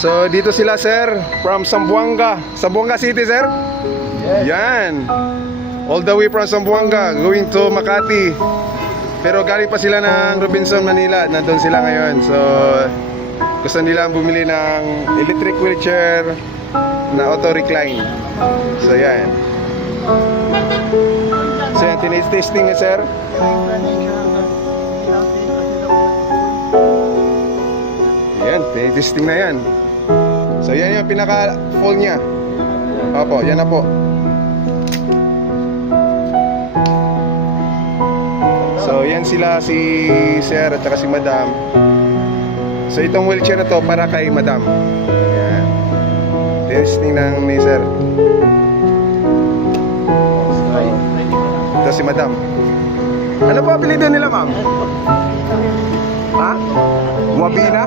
So dito sila sir, from Zamboanga City sir. Yes. Yan. All the way from Zamboanga going to Makati. Pero galing pa sila ng Robinson, Manila. Nandun sila ngayon. So gusto nila bumili ng electric wheelchair na auto recline. So yan. So yan, tinis-testing niya sir. Yan, tinis-testing na yan. So yan yung pinaka-full niya. Opo, yan na po. So yan sila, si sir at saka si madam. So itong wheelchair na to para kay madam. Yan. Testing ng ni sir. Ito si madam. Ano po apelido nila ma'am? Ha? Wabina?